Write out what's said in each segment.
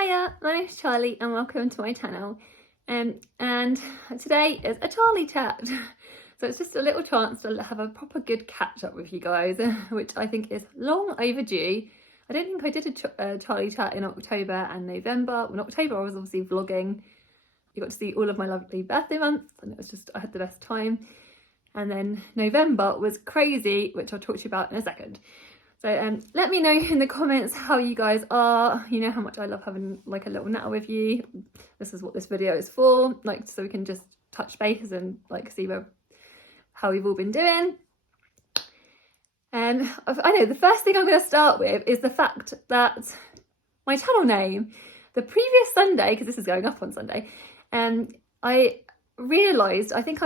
Hiya, my name's Charlie and welcome to my channel. And today is a Charlie chat. So it's just a little chance to have a proper good catch up with you guys, which I think is long overdue. I don't think I did a Charlie chat in October and November. In October I was obviously vlogging. You got to see all of my lovely birthday months and it was just, I had the best time. And then November was crazy, which I'll talk to you about in a second. So let me know in the comments how you guys are. You know how much I love having like a little natter with you. This is what this video is for, like so we can just touch base and like see how we've all been doing. And I know the first thing I'm going to start with is the fact that my channel name, the previous Sunday, because this is going up on Sunday, I realised, I think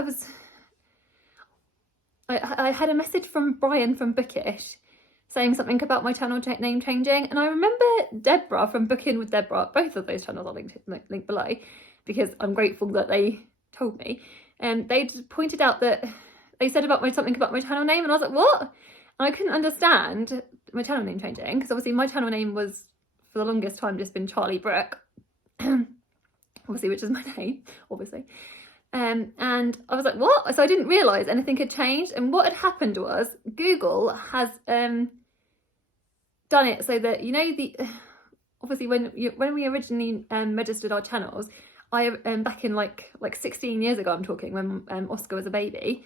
I had a message from Brian from Bookish saying something about my channel name changing, and I remember Deborah from Booking with Deborah, both of those channels are linked below because I'm grateful that they told me, and they just pointed out that they said something about my channel name, and I was like, what? And I couldn't understand my channel name changing because obviously my channel name was for the longest time just been Charlie Brooke, obviously, which is my name, obviously. And I was like, what? So I didn't realise anything had changed. And what had happened was Google has done it so that, you know, obviously when we originally registered our channels, I back in like 16 years ago, I'm talking, when Oscar was a baby,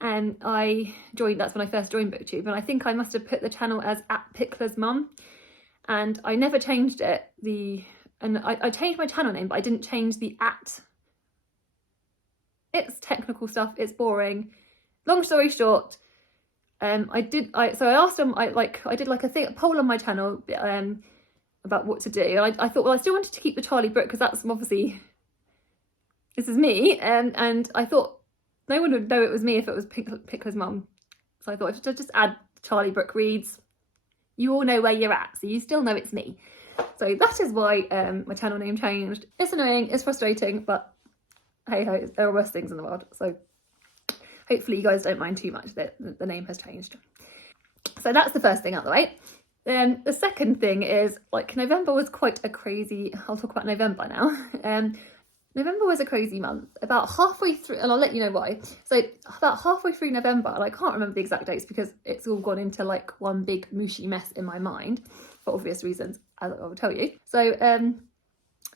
and that's when I first joined BookTube, and I think I must have put the channel as @Pickler's Mum, and I never changed it. I changed my channel name, but I didn't change the @ It's technical stuff, it's boring. Long story short, so I asked them, I did like a poll on my channel about what to do. And I thought, well, I still wanted to keep the Charlie Brooke because that's obviously, this is me. And I thought no one would know it was me if it was Pickler's Mum. So I thought I'd just add Charlie Brooke Reads. You all know where you're at, so you still know it's me. So that is why my channel name changed. It's annoying, it's frustrating, but hey ho, there are worse things in the world, so hopefully you guys don't mind too much that the name has changed. So that's the first thing out of the way. Then the second thing is, like, November was quite a crazy, I'll talk about November now. November was a crazy month. About halfway through, and I'll let you know why. So about halfway through November, and I can't remember the exact dates because it's all gone into like one big mushy mess in my mind for obvious reasons, as I will tell you. So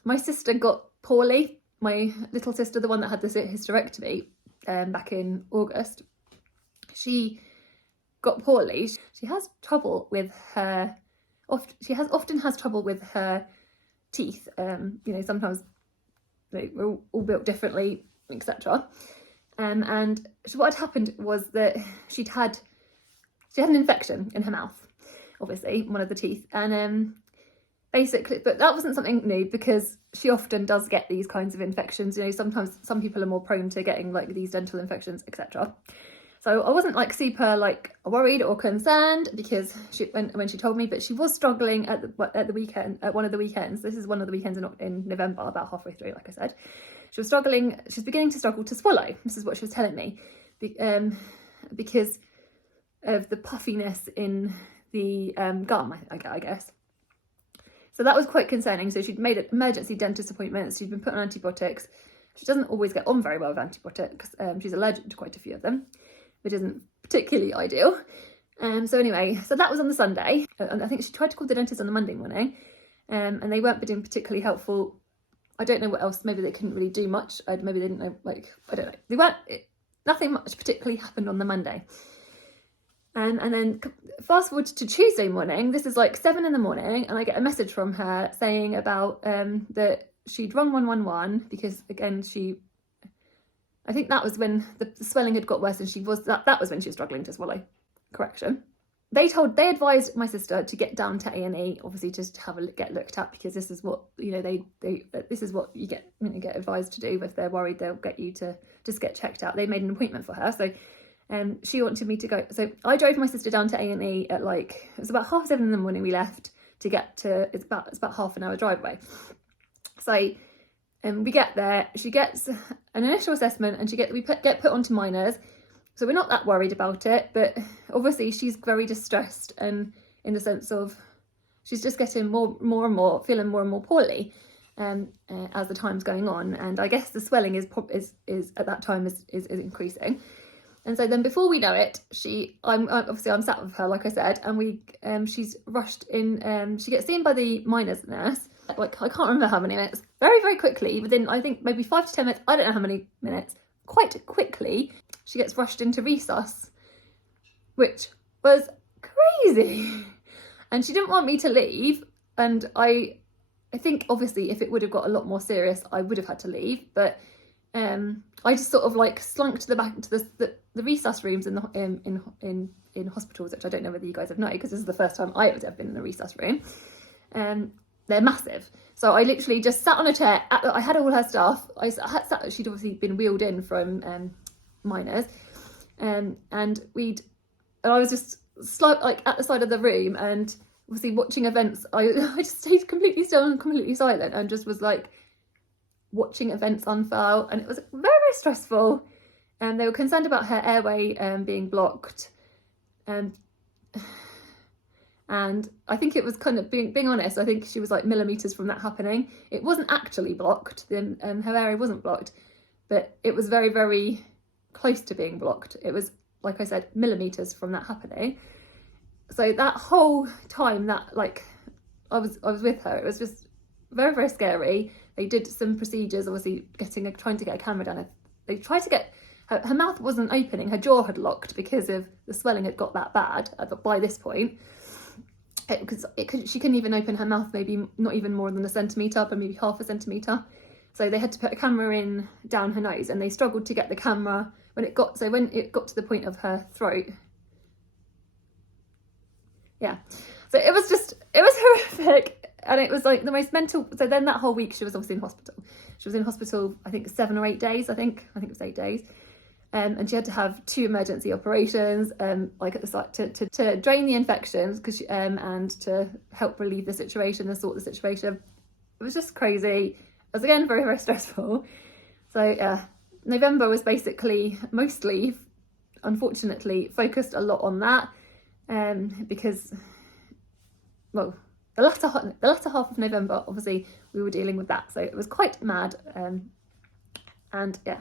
my sister got poorly. My little sister, the one that had the hysterectomy back in August, she got poorly. She has trouble with her, often has trouble with her teeth. You know, sometimes we're all built differently, etc. And so what had happened was that she had an infection in her mouth, obviously, one of the teeth, and basically, but that wasn't something new because she often does get these kinds of infections. You know, sometimes some people are more prone to getting like these dental infections, etc. So I wasn't like super like worried or concerned because when she told me, but she was struggling at the weekend, at one of the weekends. This is one of the weekends in November, about halfway through, like I said. She was struggling, she's beginning to struggle to swallow. This is what she was telling me, because of the puffiness in the gum, I guess. So that was quite concerning. So she'd made emergency dentist appointments. She'd been put on antibiotics. She doesn't always get on very well with antibiotics. She's allergic to quite a few of them, which isn't particularly ideal. So anyway, so that was on the Sunday. And I think she tried to call the dentist on the Monday morning, and they weren't being particularly helpful. I don't know what else. Maybe they couldn't really do much. Maybe they didn't know, like, I don't know. Nothing much particularly happened on the Monday. And then fast forward to Tuesday morning, this is like 7 in the morning, and I get a message from her saying about that she'd rung 111 because, again, I think that was when the swelling had got worse, and that was when she was struggling to swallow. Correction. They advised my sister to get down to A&E, obviously, just to get looked at, because this is what, you know, this is what you get advised to do. If they're worried, they'll get you to just get checked out. They made an appointment for her, so she wanted me to go. So I drove my sister down to A&E at it was about 7:30 in the morning. We left to get to, it's about half an hour drive away. So we get there, she gets an initial assessment, and we get put onto minors. So we're not that worried about it, but obviously she's very distressed, and in the sense of she's just getting more and more, feeling more and more poorly as the time's going on. And I guess the swelling is at that time is increasing. And so then before we know it, I'm sat with her, like I said, and she's rushed in. She gets seen by the minors nurse. Like, I can't remember how many minutes. Very, very quickly, within, I think, maybe 5 to 10 minutes. I don't know how many minutes. Quite quickly, she gets rushed into resus, which was crazy. And she didn't want me to leave. And I think, obviously, if it would have got a lot more serious, I would have had to leave. But I just sort of like slunk to the back into the resus rooms in hospitals, which I don't know whether you guys have noticed, because this is the first time I have ever been in a resus room. They're massive. So I literally just sat on a chair. I had all her stuff. She'd obviously been wheeled in from minors, and I was just like at the side of the room, and obviously watching events. I just stayed completely still and completely silent, and just was like watching events unfurl, and it was very, very stressful. And they were concerned about her airway being blocked, and I think it was kind of, being honest, I think she was like millimetres from that happening. It wasn't actually blocked, her area wasn't blocked, but it was very, very close to being blocked. It was, like I said, millimetres from that happening. So that whole time that, like, I was with her, it was just very, very scary. They did some procedures, obviously trying to get a camera down. They tried to get, her mouth wasn't opening, her jaw had locked because of the swelling had got that bad by this point. She couldn't even open her mouth, maybe not even more than a centimetre, but maybe half a centimetre. So they had to put a camera in down her nose, and they struggled to get the camera when it got to the point of her throat. Yeah, so it was horrific, and it was like the most mental. So then that whole week she was obviously in hospital. She was in hospital, I think 7 or 8 days. I think it was 8 days. And she had to have 2 emergency operations, like at the site, to drain the infections, and to help relieve the situation and sort the situation. It was just crazy. It was, again, very, very stressful. So November was basically mostly, unfortunately, focused a lot on that, because, well, the latter half of November, obviously, we were dealing with that. So it was quite mad, and yeah,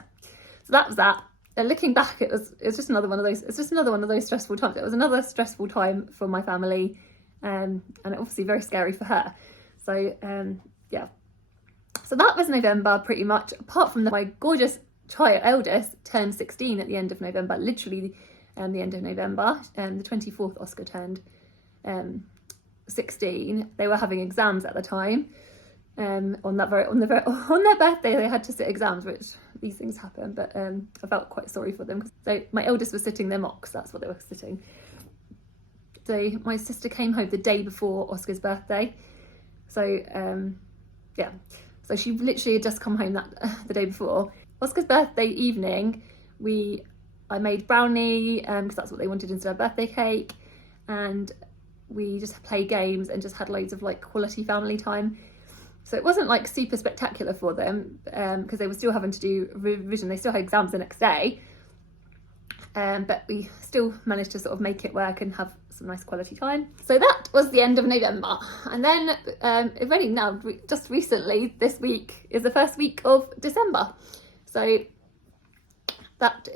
so that was that. Looking back, it was just another one of those. It's just another one of those stressful times. It was another stressful time for my family, and obviously very scary for her. So yeah. So that was November pretty much. Apart from that, my gorgeous eldest turned 16 at the end of November. Literally, the end of November. The 24th, Oscar turned 16. They were having exams at the time. On their birthday, they had to sit exams, which these things happen, but I felt quite sorry for them. So my eldest was sitting their mocks, that's what they were sitting. So my sister came home the day before Oscar's birthday. So yeah, so she literally had just come home the day before. Oscar's birthday evening, I made brownie, because that's what they wanted instead of birthday cake, and we just played games and just had loads of like quality family time. So it wasn't like super spectacular for them, because they were still having to do revision. They still had exams the next day, but we still managed to sort of make it work and have some nice quality time. So that was the end of November. And then just recently, this week is the first week of December. So that,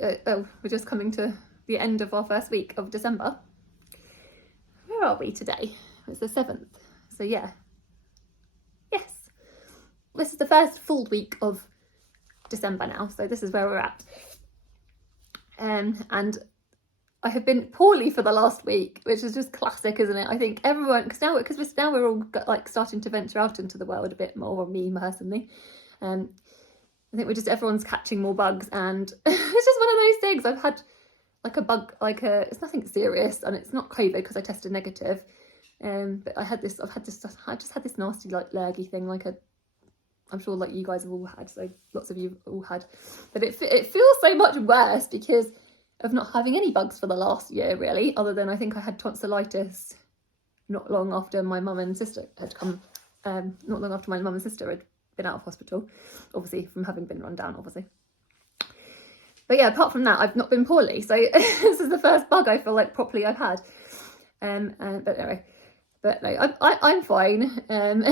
we're just coming to the end of our first week of December. Where are we today? It's the 7th. So yeah. Yes. This is the first full week of December now, so this is where we're at. And I have been poorly for the last week, which is just classic, isn't it? I think everyone, because now we're all like starting to venture out into the world a bit more, or me personally. I think everyone's catching more bugs, and it's just one of those things. I've had like a bug, it's nothing serious, and it's not COVID because I tested negative. But I just had this nasty like lurgy thing, I'm sure like you guys have all had, so lots of you have all had, but it feels so much worse because of not having any bugs for the last year, really, other than I think I had tonsillitis not long after my mum and sister had come, not long after my mum and sister had been out of hospital, obviously from having been run down, obviously. But yeah, apart from that, I've not been poorly, so this is the first bug I feel like properly I've had. But anyway, But no, I'm fine, and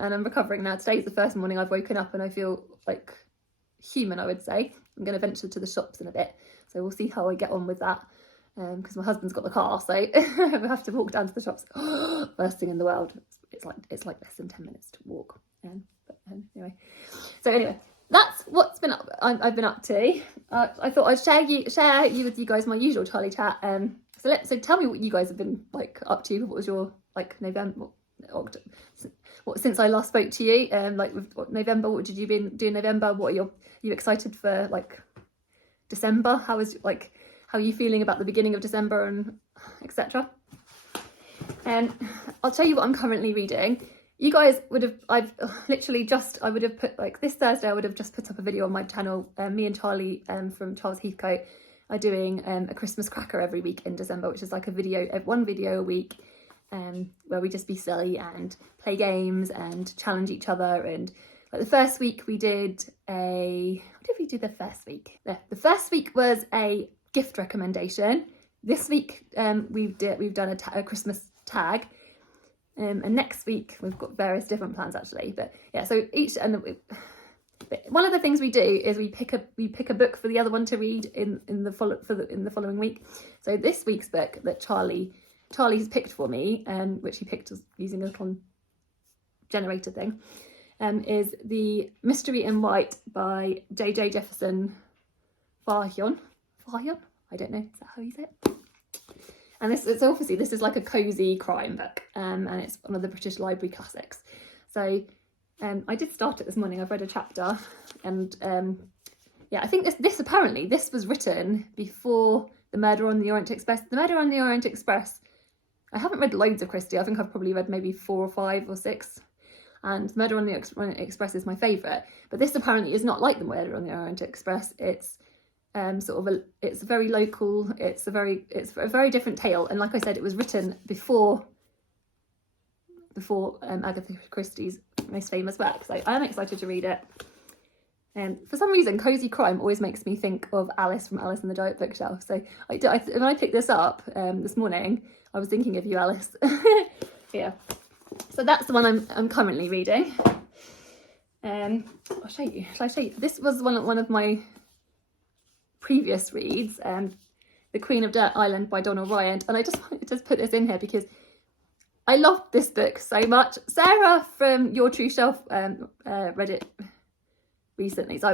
I'm recovering now. Today's the first morning I've woken up and I feel like human, I would say. I'm going to venture to the shops in a bit, so we'll see how I get on with that, because my husband's got the car, so I have to walk down to the shops. First thing in the world. It's like less than 10 minutes to walk. Anyway, that's what's been up. I've been up to. I thought I'd share with you guys my usual Charlie chat. So tell me what you guys have been like up to. What was your like November, October, since I last spoke to you? Like with November, what did you been doing in November? What are you excited for like December? How are you feeling about the beginning of December and etc. And I'll tell you what I'm currently reading. You guys would have, I would have put, like this Thursday, I would have just put up a video on my channel. Me and Charlie from Charles Heathcote are doing a Christmas cracker every week in December, which is like one video a week, where we just be silly and play games and challenge each other. And like the first week we did what did we do the first week? Yeah, the first week was a gift recommendation. This week we've done a Christmas tag. And next week we've got various different plans actually, but yeah, so one of the things we do is we pick a book for the other one to read in the following week. So this week's book that Charlie's picked for me, which he picked using a little generator thing, is The Mystery in White by J.J. Jefferson Farhion. I don't know, is that how you say it? And this is like a cosy crime book, and it's one of the British Library classics. So I did start it this morning. I've read a chapter, and I think this was written before The Murder on the Orient Express. The Murder on the Orient Express, I haven't read loads of Christie. I think I've probably read maybe 4 or 5 or 6. And Murder on the Orient Express is my favourite. But this apparently is not like The Murder on the Orient Express. It's it's very local. It's a very different tale. And like I said, it was written before Agatha Christie's most famous work. So I am excited to read it. For some reason, cozy crime always makes me think of Alice from Alice in the Giant Bookshelf. So when I picked this up this morning, I was thinking of you, Alice. Yeah. So that's the one I'm currently reading. I'll show you. Shall I show you? This was one of my previous reads, The Queen of Dirt Island by Donal and I just wanted to put this in here because I loved this book so much. Sarah from Your True Shelf read it recently. So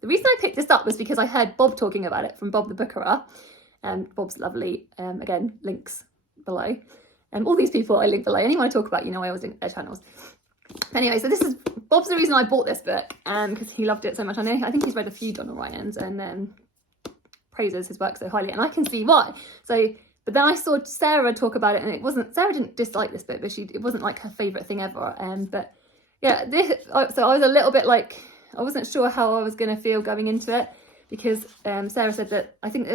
the reason I picked this up was because I heard Bob talking about it from Bob the Bookerer, and Bob's lovely. Again, links below. All these people I link below. Anyone I talk about, I always link their channels. Anyway, so Bob's the reason I bought this book, because he loved it so much. I think he's read a few Donal Ryans and praises his work so highly, and I can see why. So, but then I saw Sarah talk about it, and Sarah didn't dislike this book, but it wasn't like her favourite thing ever. But yeah, so I was a little bit like, I wasn't sure how I was going to feel going into it, because Sarah said that I think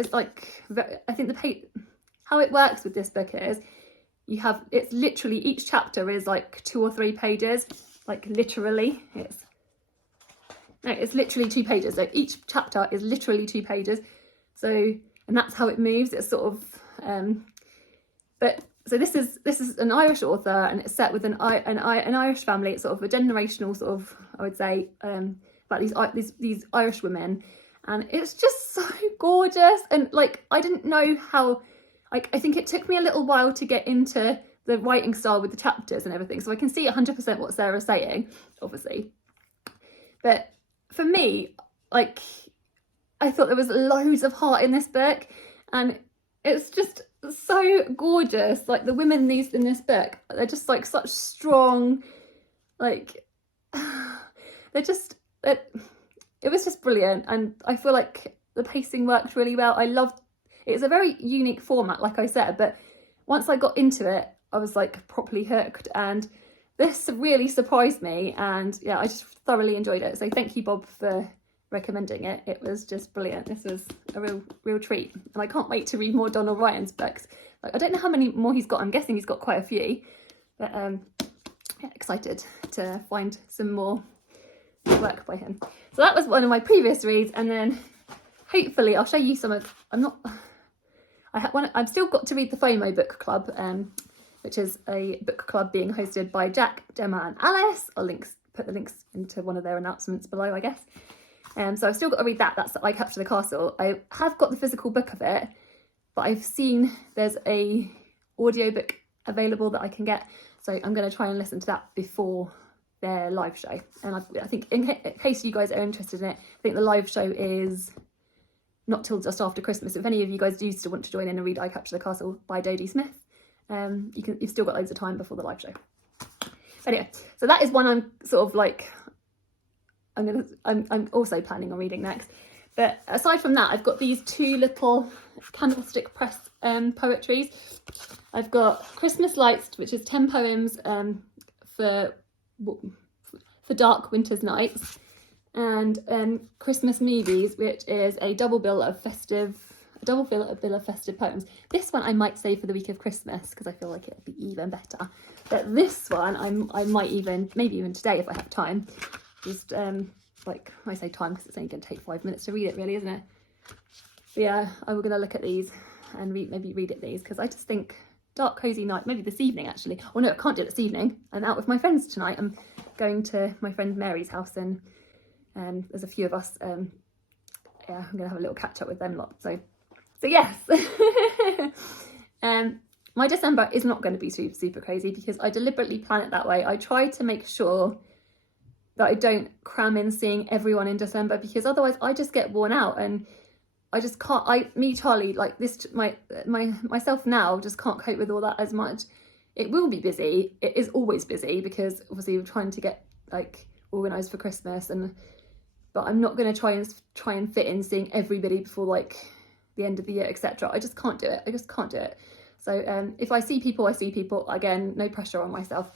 how it works with this book is it's literally, each chapter is like 2 or 3 pages, like literally it's literally 2 pages. Like each chapter is literally 2 pages. So, and that's how it moves. It's sort of, so this is an Irish author, and it's set with an Irish family. It's sort of a generational sort of, I would say, about these Irish women, and it's just so gorgeous. And like, I didn't know how. I think it took me a little while to get into the writing style with the chapters and everything, so I can see 100% what Sarah's saying, obviously. But for me, like, I thought there was loads of heart in this book, and it's just so gorgeous. Like, the women in this book, they're just like such strong, like, it was just brilliant, and I feel like the pacing worked really well. It's a very unique format, like I said, but once I got into it, I was like properly hooked, and this really surprised me, and yeah, I just thoroughly enjoyed it. So thank you, Bob, for recommending it. It was just brilliant. This was a real treat, and I can't wait to read more Donal Ryan's books. Like, I don't know how many more he's got. I'm guessing he's got quite a few, but yeah, excited to find some more work by him. So that was one of my previous reads, and then hopefully I'll show you some of. I've still got to read the FOMO Bookclub, which is a book club being hosted by Jack, Gemma and Alice. I'll put the links into one of their announcements below, I guess. So I've still got to read that. That's I Capture the Castle. I have got the physical book of it, but I've seen there's a audiobook available that I can get. So I'm going to try and listen to that before their live show. And I think in case you guys are interested in it, I think the live show is not till just after Christmas. If any of you guys do still want to join in and read I Capture the Castle by Dodie Smith, you've still got loads of time before the live show. Anyway, so that is one I'm sort of like, I'm also planning on reading next. But aside from that, I've got these two little candlestick press poetries. I've got Christmas Lights, which is 10 poems for dark winter's nights, and Christmas Movies, which is a double bill of festive poems. This one I might save for the week of Christmas because I feel like it'll be even better. But this one I might maybe even today if I have time. Just like I say time because it's only going to take 5 minutes to read it, really, isn't it? But yeah, I'm going to look at these and maybe read at these because I just think dark cozy night, maybe this evening actually. Oh no, I can't do it this evening. I'm out with my friends tonight. I'm going to my friend Mary's house and there's a few of us. Yeah, I'm going to have a little catch up with them lot. So yes. My December is not going to be super crazy because I deliberately plan it that way. I try to make sure that I don't cram in seeing everyone in December because otherwise I just get worn out and I just can't. Charlie, like this, myself now just can't cope with all that as much. It will be busy. It is always busy because obviously we're trying to get like organised for Christmas, but I'm not going to try and fit in seeing everybody before like the end of the year, etc. I just can't do it. I just can't do it. So if I see people, I see people. Again, no pressure on myself.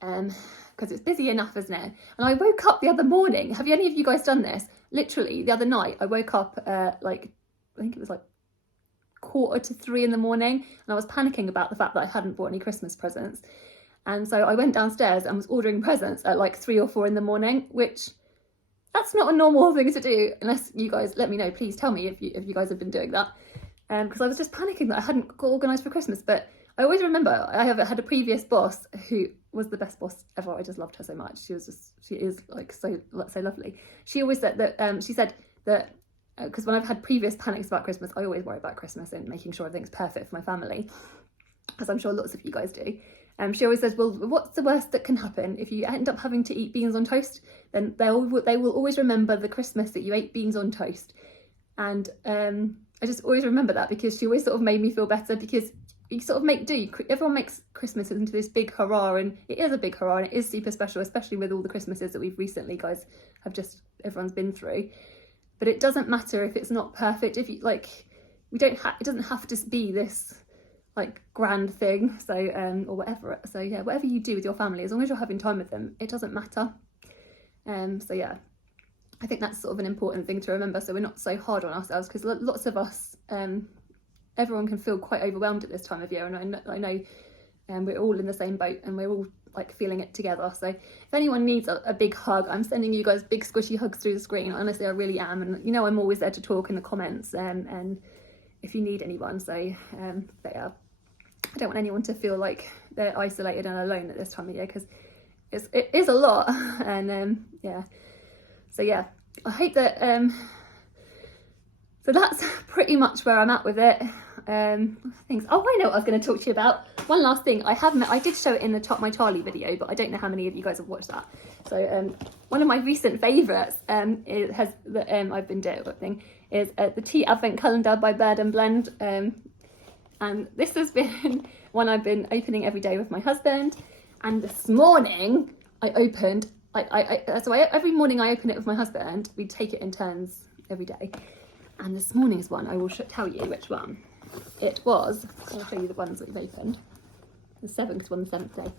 Because it's busy enough, isn't it? And I woke up the other morning. Have any of you guys done this? Literally, the other night, I woke up I think it was like 2:45 in the morning, and I was panicking about the fact that I hadn't bought any Christmas presents. And so I went downstairs and was ordering presents at like 3 or 4 in the morning, which that's not a normal thing to do. Unless you guys let me know, please tell me if you guys have been doing that. Because I was just panicking that I hadn't got organised for Christmas. But I always remember I have had a previous boss who was the best boss ever. I just loved her so much. She is like so lovely. She always said that she said that because when I've had previous panics about Christmas, I always worry about Christmas and making sure everything's perfect for my family, as I'm sure lots of you guys do. She always says, well, what's the worst that can happen? If you end up having to eat beans on toast, then they will always remember the Christmas that you ate beans on toast. And I just always remember that because she always sort of made me feel better because you sort of make do. Everyone makes Christmas into this big hurrah, and it is a big hurrah, and it is super special, especially with all the Christmases that we've recently, guys, everyone's been through. But it doesn't matter if it's not perfect. If you like, it doesn't have to be this like grand thing. So or whatever. So yeah, whatever you do with your family, as long as you're having time with them, it doesn't matter. So yeah, I think that's sort of an important thing to remember. So we're not so hard on ourselves because lots of us. Everyone can feel quite overwhelmed at this time of year, and I know we're all in the same boat and we're all like feeling it together. So if anyone needs a big hug, I'm sending you guys big squishy hugs through the screen. Honestly, I really am, and you know I'm always there to talk in the comments and if you need anyone. So but yeah, I don't want anyone to feel like they're isolated and alone at this time of year because it is a lot. And yeah, so yeah, I hope that so that's pretty much where I'm at with it. Things. Oh, I know what I was going to talk to you about. One last thing. I did show it in the My Charlie video, but I don't know how many of you guys have watched that. So one of my recent favourites I've been doing is the Tea Advent Calendar by Bird and Blend. And this has been one I've been opening every day with my husband. And this morning I opened. Every morning I open it with my husband. We take it in turns every day. And this morning's one, I will tell you which one it was. I'll show you the ones that we've opened. The 7th one, the 7th day.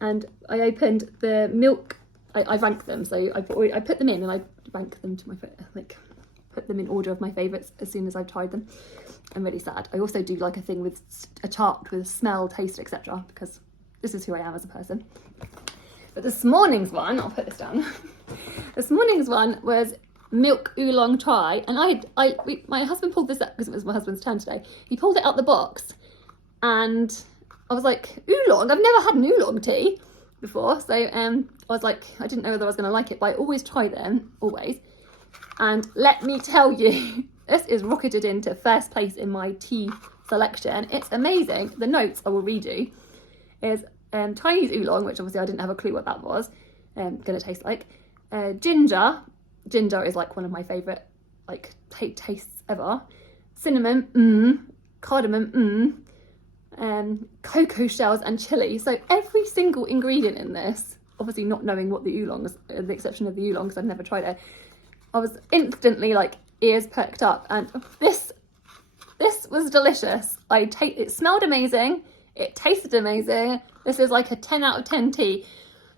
And I opened the milk, I ranked them. So I put them in and I rank them to put them in order of my favourites as soon as I've tried them. I'm really sad. I also do like a thing with a chart with smell, taste, etc. because this is who I am as a person. But this morning's one, I'll put this down. This morning's one was milk oolong chai, and my husband pulled this up because it was my husband's turn today. He pulled it out the box, and I was like, oolong? I've never had an oolong tea before. So I was like, I didn't know whether I was going to like it, but I always try them, always. And let me tell you, this is rocketed into first place in my tea selection. It's amazing. The notes I will read you is Chinese oolong, which obviously I didn't have a clue what that was going to taste like. Ginger is like one of my favourite like tastes ever. Cinnamon, cardamom, cocoa shells and chili. So every single ingredient in this, obviously not knowing what the oolongs, the exception of the oolong because I've never tried it, I was instantly like ears perked up, and this was delicious. It smelled amazing, it tasted amazing. This is like a 10 out of 10 tea,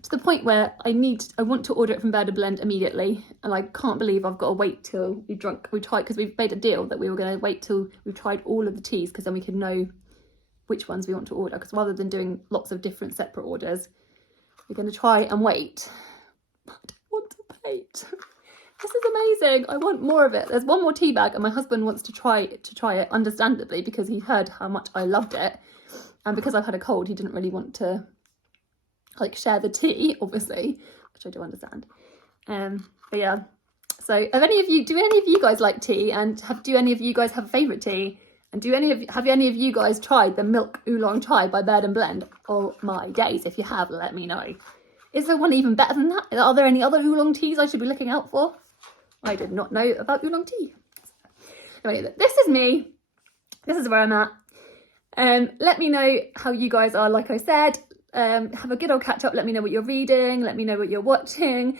to the point where I want to order it from Bird & Blend immediately, and I can't believe I've got to wait till we tried, because we've made a deal that we were going to wait till we've tried all of the teas, because then we can know which ones we want to order, because rather than doing lots of different separate orders, we're going to try and wait. I don't want to wait. This is amazing. I want more of it. There's one more tea bag, and my husband wants to try it, understandably, because he heard how much I loved it, and because I've had a cold, he didn't really want to like share the tea, obviously, which I do understand. But yeah, so do any of you guys like tea, and do any of you guys have a favourite tea, and have any of you guys tried the milk oolong chai by Bird & Blend? Oh my days, if you have, let me know. Is there one even better than that? Are there any other oolong teas I should be looking out for? I did not know about oolong tea. Anyway, this is me. This is where I'm at. Let me know how you guys are, like I said. Have a good old catch up. Let me know what you're reading. Let me know what you're watching.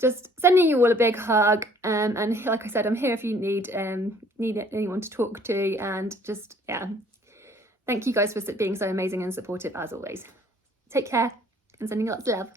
Just sending you all a big hug. And like I said, I'm here if you need anyone to talk to. And just, yeah. Thank you guys for being so amazing and supportive as always. Take care and sending lots of love.